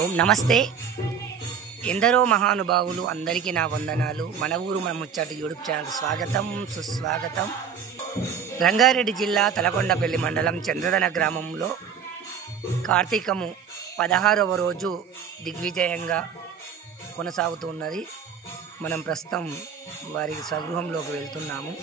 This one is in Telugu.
ఓం నమస్తే. ఎందరో మహానుభావులు అందరికీ నా వందనాలు. మన ఊరు మన ముచ్చట యూట్యూబ్ ఛానల్ స్వాగతం సుస్వాగతం. రంగారెడ్డి జిల్లా తలకొండపల్లి మండలం చంద్రదన గ్రామంలో కార్తీకము 16వ రోజు దిగ్విజయంగా కొనసాగుతున్నది. మనం ప్రస్తుతం వారి స్వగృహంలోకి వెళ్తున్నాము.